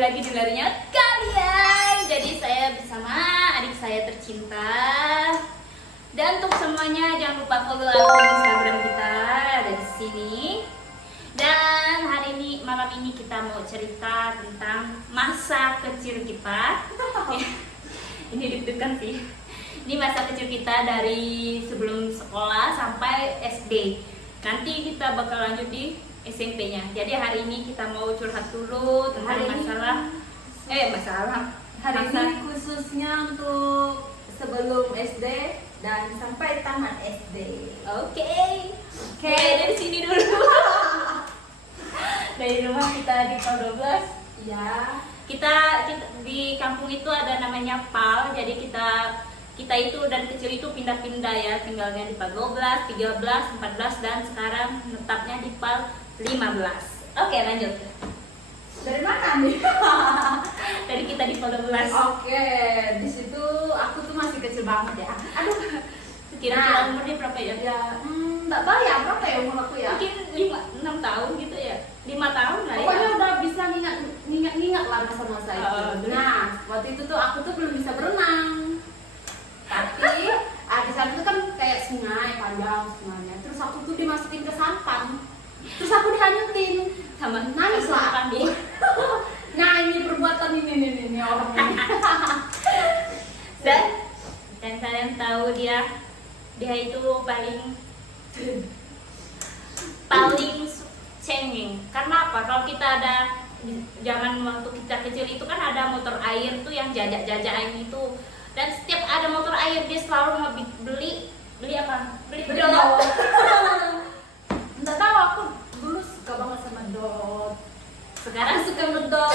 lagi di Larinya Kalian. Jadi saya bersama adik saya tercinta. Dan untuk semuanya jangan lupa follow akun Instagram kita ada di sini. Dan hari ini, malam ini kita mau cerita tentang masa kecil kita. Ini deg-degan sih. Ini masa kecil kita dari sebelum sekolah sampai SD. Nanti kita bakal lanjut di SMP-nya. Jadi hari ini kita mau curhat dulu tentang masalah hari ini khususnya untuk sebelum SD dan sampai tamat SD. Oke, dari sini dulu. Dari rumah kita di PAL 12. Ya. Kita di kampung itu ada namanya PAL. Jadi kita itu dari kecil itu pindah-pindah ya, tinggalnya di PAL 12, 13, 14 dan sekarang menetapnya di PAL 15. Oke, lanjut. Dari mana nih? Dari kita di PAL 12. Oke, di situ aku tuh masih kecil banget ya. Aduh, Kira-kira umurnya berapa ya? ya, nggak tahu ya berapa ya umur aku ya. Mungkin 6 tahun gitu ya. 5 tahun lah ya. Pokoknya udah bisa ngingat lah masa-masa itu. Nah, waktu itu tuh aku tuh belum bisa berenang. Tapi di sana tuh kan kayak sungai panjang sungainya. Terus aku tuh dimasukin ke sampang. Terus aku dihanyutin Sama nangis lah kami. Nah, ini perbuatan ini orang ini. Dan kalian tahu dia itu paling cengeng. Karena apa? Kalau kita ada zaman waktu kita kecil itu kan ada motor air tuh yang jajak-jajakan itu. Dan setiap ada motor air dia selalu mau beli apa? Beli bedol. Nggak tahu, aku dulu suka banget sama dot. Sekarang Suka bedot.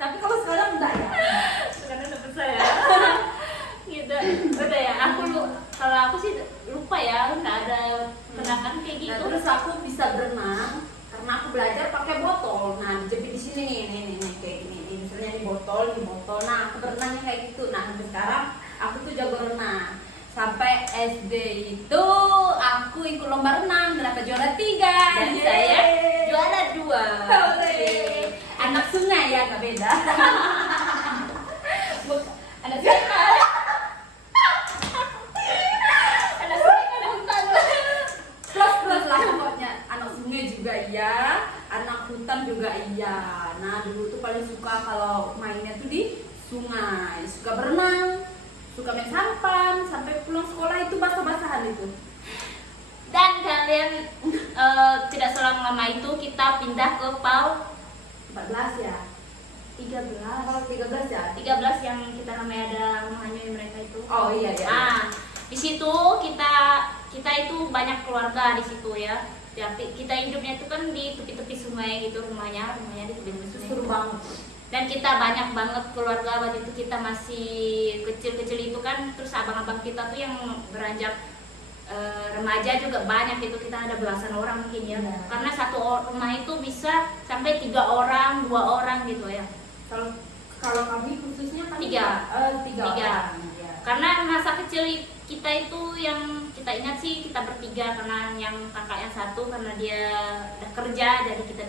Tapi kalau sekarang enggak ya. sekarang udah besar ya. Gitu. Udah ya. Kalau aku sih lupa ya, nggak ada kenangan kayak gitu. Nah, terus aku bisa berenang karena aku belajar pakai botol. Nah, dijepit di sini nih kayak gini. Misalnya ini botol. Nah, aku berenangnya kayak gitu. Nah, sampai sekarang aku tuh jago renang. Sampai SD itu aku ikut lomba renang dan dapat juara 3 Dan saya juara 2. Anak sungai ya, nggak beda. Anak saya anak hutan. Plus lah pokoknya. Anak sungai juga iya, anak hutan juga iya. Nah, dulu tuh paling suka kalau mainnya tuh di sungai, suka berenang, suka main sampan, sampai pulang sekolah itu basah-basahan itu. Dan kalian tidak selang lama itu kita pindah ke PAL 14 ya? 13. Kalau 13 ya? 13 yang kita namanya ada rumahnya mereka itu. Oh iya ya. Nah, di situ kita itu banyak keluarga di situ ya. Jadi kita hidupnya itu kan di tepi-tepi sungai gitu, rumahnya di tepi-tepi sungai. Seru banget. Dan kita banyak banget keluarga. Waktu itu kita masih kecil-kecil itu kan, terus abang-abang kita tuh yang beranjak remaja juga banyak itu, kita ada belasan orang mungkin ya. Karena satu rumah itu bisa sampai 3 orang, 2 orang gitu ya. Kalau kami khususnya kan 3. 3 orang. Ya. Karena masa kecil kita itu yang kita ingat sih kita bertiga, karena yang kakak yang satu karena dia udah kerja jadi kita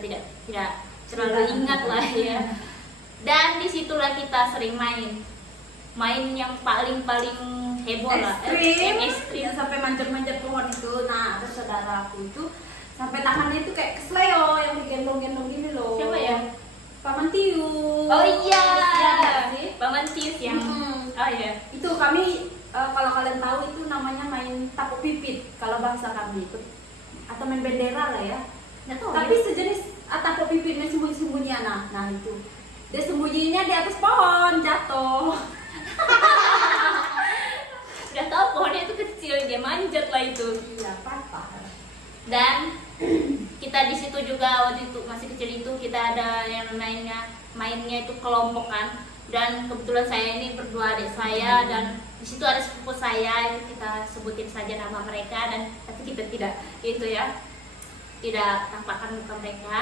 tidak terlalu ingat lah ya. Dan disitulah kita sering main yang paling heboh lah, ekstrim sampai manjat-manjat pohon itu. Nah, ada saudaraku itu sampai tangannya itu kayak kesleo yang digendong-gendong gini loh. Siapa ya? Paman Tius. Oh iya, sih. Paman Tius yang oh iya. Itu kami kalau kalian tahu itu namanya main tapu pipit kalau bahasa kami itu, atau main bendera lah ya. Nggak tahu. Tapi sejenis tapu pipitnya sembunyi-sembunyi anak. Nah itu dia sembunyinya di atas pohon, jatuh. Udah tahu pohonnya itu kecil, dia manjat lah itu. Iya, patah. Dan kita di situ juga waktu itu masih kecil itu kita ada yang mainnya itu kelompok kan. Dan kebetulan saya ini berdua adik saya dan di situ ada sepupu saya, itu kita sebutin saja nama mereka, dan tapi kita tidak itu ya, tidak tampakkan muka mereka.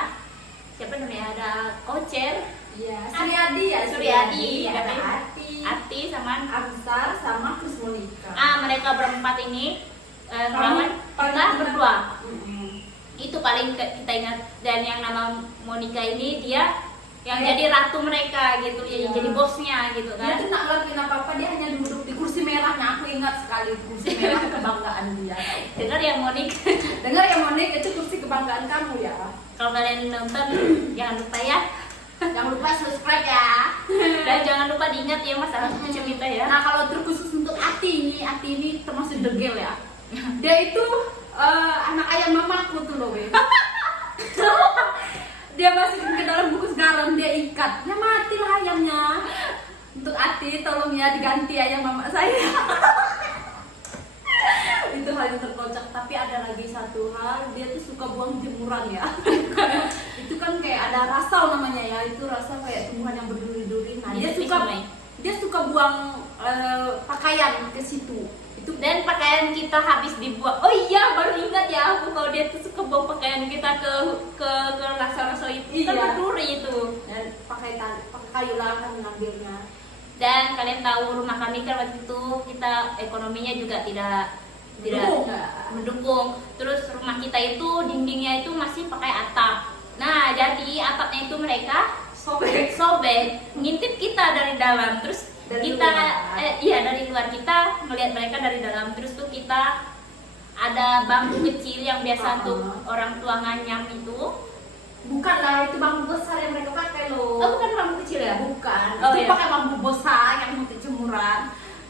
Siapa namanya? Ada Kocer, Iya, Suryadi, ada Ati sama Ansar sama Chris Monica. mereka berempat ini ngelawan kita berdua. Itu paling kita ingat. Dan yang nama Monica ini dia yang jadi ratu mereka gitu, Iya. jadi bosnya gitu Dia kan. tuh nggak ngelakuin apa-apa, dia hanya duduk di kursi merahnya. Aku ingat sekali kursi merah kebanggaan dia. Dengar ya Monik. Dengar ya Monik, itu kursi kebanggaan kamu ya. Kalau kalian nonton jangan lupa ya. Jangan lupa subscribe ya. Dan jangan lupa diingat ya masalah macam kita ya. Nah kalau terkhusus untuk Ati ini termasuk degil ya. Dia itu anak ayam mamaku tuh loh. Weh. Dia masukin ke dalam bungkus garam, dia ikat. Ya matilah ayamnya. Untuk Ati tolong ya diganti ayam mama saya. Itu hal yang terkocak. Tapi ada lagi satu hal, dia tuh suka buang jemuran ya. Itu kan kayak ada rasau namanya ya, itu rasa kayak tumbuhan yang berduri-duri. Nah Di dia tepi suka sungai. dia suka buang pakaian ke situ. Itu Dan pakaian kita habis dibuang. Oh iya, baru ingat ya aku kalau dia tuh suka buang pakaian kita ke rasa-rasa itu. Kan Iya. berduri itu. dan pakai kayu lah kan mengambilnya. Dan kalian tahu rumah kami kan waktu itu kita ekonominya juga tidak Mendukung. mendukung. Terus rumah kita itu dindingnya itu masih pakai atap. Nah, jadi atapnya itu mereka sobek, ngintip kita dari dalam. Terus Dari kita luar. iya dari luar, kita melihat mereka dari dalam. Terus tuh kita ada bangku kecil yang biasa untuk orang tua nganyam itu. Bukan lah, itu bambu besar yang mereka pakai loh. Oh, bukan bangku kecil ya? Bukan, Oh, itu iya. pakai bambu besar yang untuk jemuran.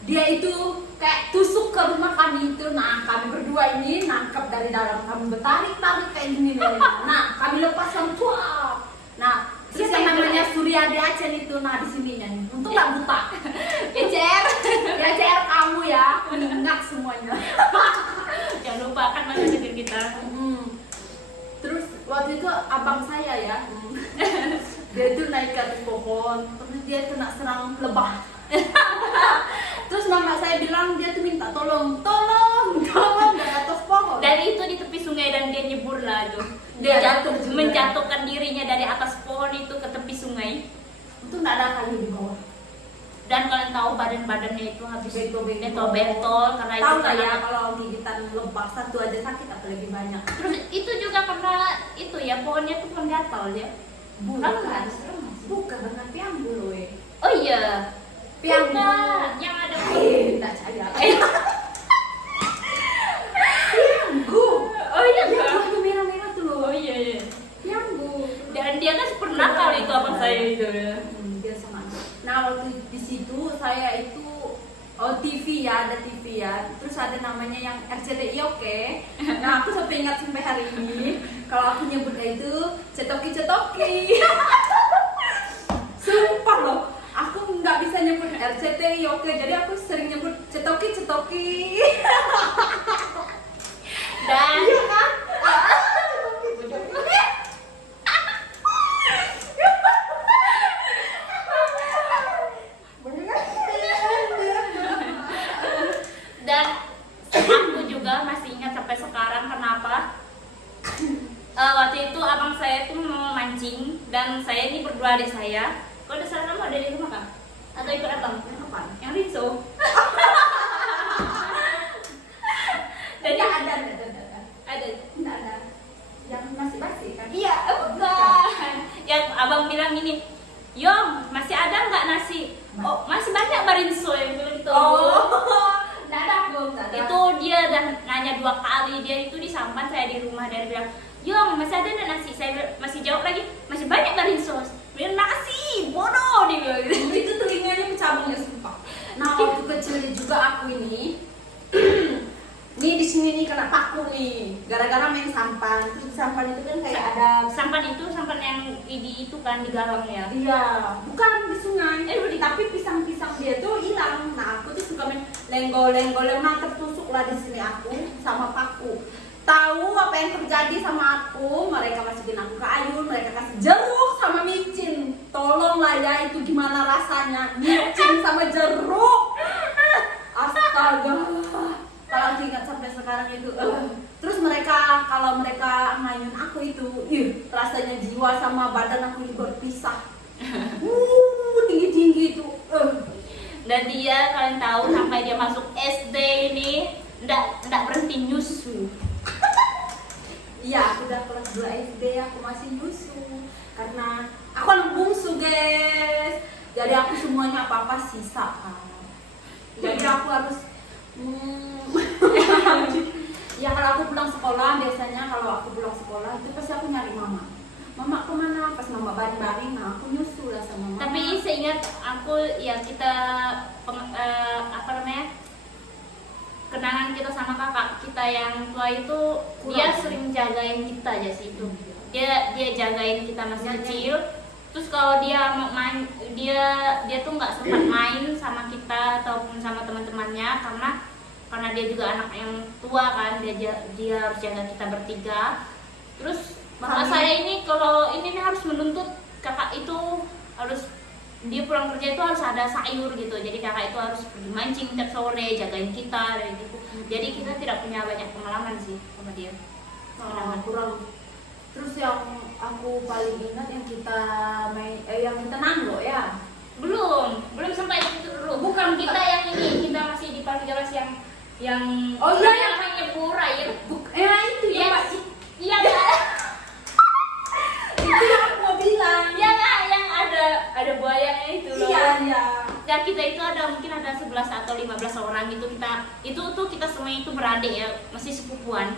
Dia itu kayak tusuk ke rumah kami itu. Nah kami berdua ini nangkap dari dalam, kami bertarik-tarik kayak gini loh. Nah kami lepas yang tua. Nah terus Siapa yang yang namanya keren? Suryadi Acen itu, nah di sininya nih. Untung nggak buta. ECR. Ya CR kamu ya, mengingat semuanya. Jangan lupa kan masa kecil kita. Terus waktu itu abang saya ya, dia itu naik ke atas pohon, terus dia kena serang lebah. Terus mama saya bilang dia tuh minta tolong dari atas pohon. Dan itu di tepi sungai dan dia nyebur lah tuh. Dia Dia jatuh juga. menjatuhkan dirinya dari atas pohon itu ke tepi sungai. Itu nggak ada kayu di bawah. Dan kalian tahu badan-badannya itu habis Bentol-bentol. bentol karena itu Tahu nggak ya karena kalau gigitan lebah satu aja sakit apalagi banyak. terus itu juga karena itu ya pohonnya tuh kan gatal ya. Kan kan serem nggak sih? Bukan dengan pianggu loh. Oh iya. Pianggu. Bukan, yang ada Tidak saya. Pianggu. Oh iya Yang kan? warna merah-merah tuh loh. Oh iya iya. Pianggu. Dan dia kan super nakal itu abang saya itu ya. Dia sama. Nah waktu di situ saya itu TV ya, ada TV ya. Terus ada namanya yang RCTI oke. Nah aku sampai ingat sampai hari ini kalau aku nyebutnya itu cetoki. Sumpah loh, aku nggak bisa nyebut RCTI oke. Jadi aku sering nyebut cetoki. Dan Iya kan? dan aku juga masih ingat sampai sekarang kenapa. Waktu itu abang saya tuh mau mancing dan saya ini berdua adik saya. Kalau ada salah kamu ada di rumah kan? Atau ikut abang? Yang apa? Yang Rinso. Jadi Nggak ada. ada. Nggak ada. Yang masih basi kan? Iya, bukan. Yang abang bilang gini, Yong, masih ada nggak nasi? Oh, masih banyak Barinso yang bilang gitu. Nggak ada aku. Nggak ada. Itu dia dan nanya 2 kali. Dia itu di sampan, saya di rumah. Dia bilang, Yong, masih ada nggak nasi? Saya masih jawab lagi, masih banyak Barinso. Bilang nasi, bodoh dia bilang gitu. Itu telinganya bercabang ya sumpah. Nah waktu kecil juga aku ini nih di sini nih kena paku nih gara-gara main sampan. Terus di sampan itu kan kayak ada Sampan itu sampan yang di itu kan di galang ya. iya bukan di sungai tapi pisang-pisang dia tuh hilang. Nah aku tuh suka main lenggol-lenggol yang tertusuk lah di sini aku sama paku. Tahu apa yang terjadi sama aku? Mereka masukin aku ke ayun, mereka kasih jeruk sama micin. Tolonglah ya, itu gimana rasanya micin sama jeruk. Astaga. Kalau aku ingat sampai sekarang itu. Terus mereka kalau mereka ngayun aku itu, rasanya jiwa sama badan aku itu berpisah. Tinggi-tinggi itu. Dan dia kalian tahu sampai dia masuk SD ini ndak berhenti nyusu. Iya, aku udah kelas 2 SD, aku masih nyusu. Karena aku anak bungsu, guys. Jadi aku semuanya apa-apa sisa kan. Jadi aku harus ya kalau aku pulang sekolah, biasanya kalau aku pulang sekolah itu pasti aku nyari mama. Mama kemana? Pas mama baring-baring, nah aku nyusul lah sama mama. Tapi seingat aku ya kita kenangan kita sama kakak kita yang tua itu dia sering jagain kita aja sih itu. Dia jagain kita masih kecil. Terus kalau dia mau main, dia tuh nggak sempat main sama kita ataupun sama teman-temannya karena dia juga anak yang tua kan, dia harus jaga kita bertiga. Terus bapak saya ini kalau ini harus menuntut kakak itu harus dia pulang kerja itu harus ada sayur gitu. Jadi kakak itu harus pergi mancing tiap sore, jagain kita dari gitu. Jadi kita tidak punya banyak pengalaman sih sama dia. Kurang. Terus yang aku paling ingat yang kita main yang kita nanggo ya. Belum sampai itu dulu. Bukan kita yang ini, kita masih di Park Jalas yang Oh iya yang nyebur air. Itu ya Pak. Iya. Itu yang aku mau bilang. Iya nggak yang ada buayanya itu loh. Iya. Dan kita itu mungkin ada 11 atau 15 orang gitu. Kita semua itu beradik ya, masih sepupuan.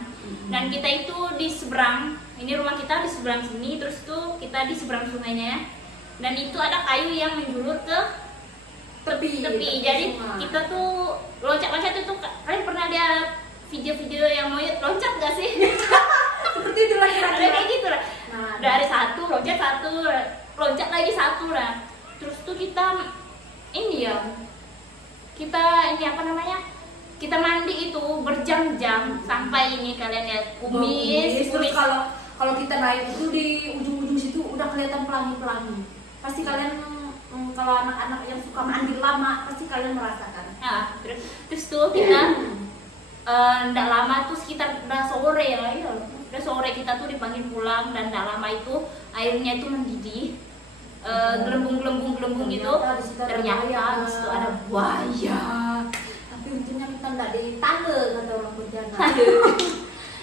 Dan kita itu di seberang, ini rumah kita di seberang sini, terus tuh kita di seberang sungainya. Dan itu ada kayu yang menjulur ke tepi. Jadi sungai. kita tuh loncat-loncat itu, kalian pernah lihat video-video yang mau loncat gak sih? Seperti itulah Ada kayak gitu lah. Nah, Dari satu loncat satu, loncat lagi satu lah. Terus tuh kita ini kita mandi itu berjam-jam sampai ini kalian lihat kumis. Terus kalau kita naik itu di ujung-ujung situ udah kelihatan pelangi-pelangi. Pasti kalian kalau anak-anak yang suka mandi lama pasti kalian merasakan. Nah, terus tuh kita ndak lama tuh sekitar udah sore ya, udah sore kita tuh dipanggil pulang dan ndak lama itu airnya itu mendidih, gelembung gitu. Ternyata di situ ada buaya. Tapi untungnya kita ndak di tangga kata orang Pontianak.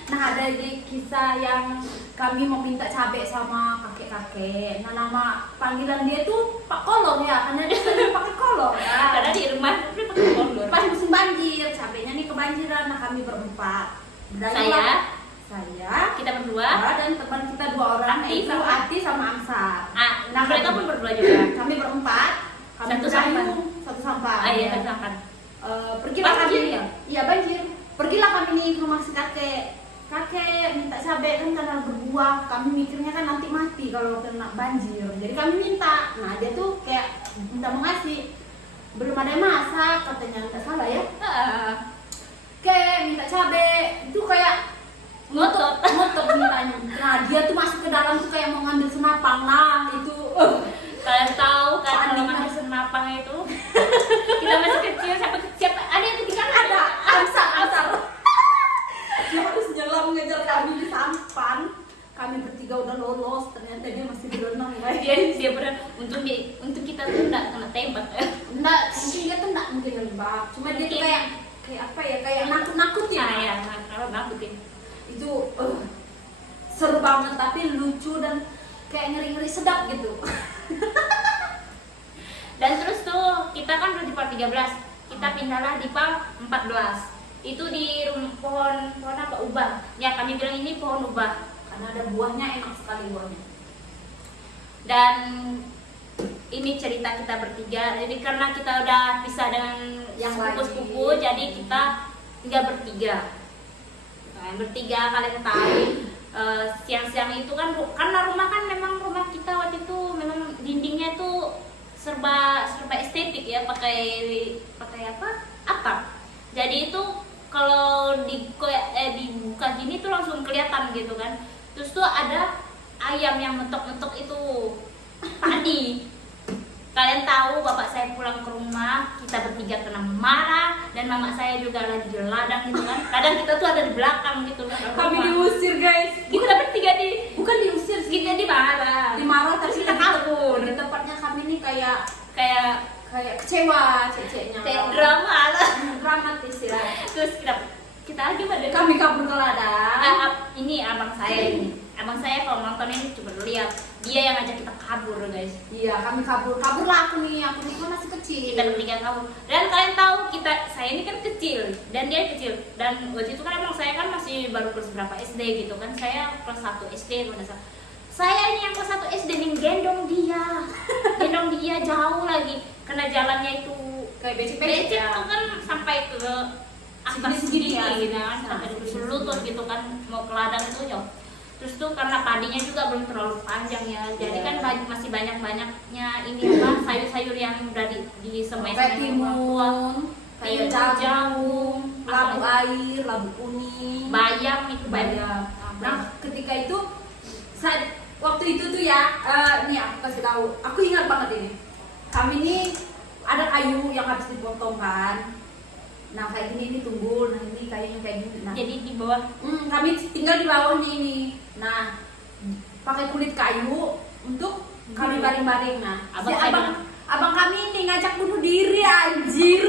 Nah ada di kisah yang kami mau minta cabai sama kakek-kakek. Nah nama panggilan dia tuh Pak Kolor ya, karena dia sering pakai kolor ya. Karena di rumah dia pakai kolor. Pas musim banjir, cabainya nih kebanjiran. Nah kami berempat. Saya, kita berdua, dan teman kita 2 orang, yaitu Ati sama Amsar. Nah mereka pun berdua juga. Kami berempat. Kami Satu sampan. Satu sampan. Iya, Ya. satu sampan. Pergilah Banjir kami. ya? Iya banjir. Pergilah kami nih ke rumah si kakek. Kakek minta cabai kan karena berbuah. Kami mikirnya kan nanti mati kalau kena banjir. Jadi kami minta. Nah dia tuh kayak minta mengasih. Belum ada yang masak katanya, nggak salah ya. Kayak minta cabai itu kayak Ngotot. mintanya. Nah dia tuh masuk ke dalam tuh kayak mau ngambil senapang. Nah itu Kalian tahu kan Panik. kalau makan senapang itu kita masih kecil, siapa ada yang ketinggalan? ada Amsar. Dia harus nyelam ngejar kami di sampan. Kami bertiga udah lolos, ternyata dia masih berenang guys. Dia benar untuk kita tuh enggak kena tembak ya. Enggak, mungkin dia tuh enggak mungkin nembak. Cuma dia tuh kayak apa ya, kayak nakut-nakutin. Ya, kalau nakutin. Itu seru banget tapi lucu dan kayak ngeri-ngeri sedap gitu. Dan terus tuh kita kan udah di Park 13, kita pindahlah di Park 14. Itu di pohon apa, ubah. Ya kami bilang ini pohon ubah Karena ada buahnya, enak sekali buahnya. dan ini cerita kita bertiga. Jadi karena kita udah pisah dengan Yang sepupu-sepupu, lain. jadi kita tinggal bertiga. Nah, bertiga kalian tahu siang-siang itu kan karena rumah kan memang rumah kita waktu itu memang dindingnya tuh serba estetik ya, pakai apa? Atap. Jadi itu kalau dibuka gini tuh langsung kelihatan gitu kan. Terus tuh ada ayam yang mentok-mentok itu padi. Kalian tahu bapak saya pulang ke rumah, kita bertiga kena marah dan mama saya juga lagi di ladang gitu kan. Kadang kita tuh ada di belakang gitu kan. Kami diusir guys. Kita bertiga Bukan diusir sih. kita dimarah. Dimarah tapi kita kabur. Di tempatnya kami nih kayak Kayak kecewa ceceknya. drama lah. Dramatis ya. Terus kita cerita gimana? Kami kabur ke ladang. Ini abang saya ini. Abang saya kalau nonton ini coba lihat. Dia yang ngajak kita kabur, guys. Iya, kami kabur lah aku nih kan masih kecil. Kita bertiga kabur. Dan kalian tahu saya ini kan kecil dan dia kecil. Dan waktu itu kan emang saya kan masih baru kelas berapa SD gitu kan. Saya kelas 1 SD kalau nggak salah. Saya ini yang kelas 1 SD nih gendong dia jauh lagi karena jalannya itu Kayak becek becek ya. tuh kan sampai ke atas Segini-segini ya. gitu kan, sampai ke lutut gitu kan, mau ke ladang itu jauh. Terus tuh karena padinya juga belum terlalu panjang ya, jadi kan masih banyak-banyaknya ini apa sayur-sayur yang udah di semai Kayak timun, kayak jagung, labu air, labu kuning, bayam itu bayam. Nah, ketika itu waktu itu tuh ya, nih aku kasih tahu, aku ingat banget ini. Kami ini ada kayu yang habis dipotong kan. Nah kayak gini nih tunggul, nah ini kayunya kayak gini. Nah, jadi di bawah kami tinggal di bawahnya ini. Nah pakai kulit kayu untuk kami baring-baring. Nah abang kami ini ngajak bunuh diri anjir.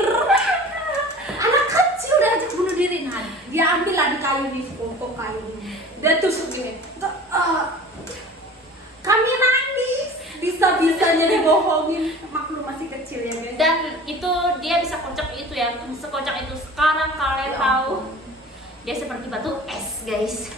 Anak kecil udah ngajak bunuh diri. Nah dia ambil lah di kayu nih, pokok kayu ini. Dia tusuk gini. Kami nangis, bisa-bisanya dibohongin. Maklum masih kecil ya guys. dan itu dia bisa kocak itu ya, sekocak itu. Sekarang kalian Ya tahu ampun. dia seperti batu es, guys.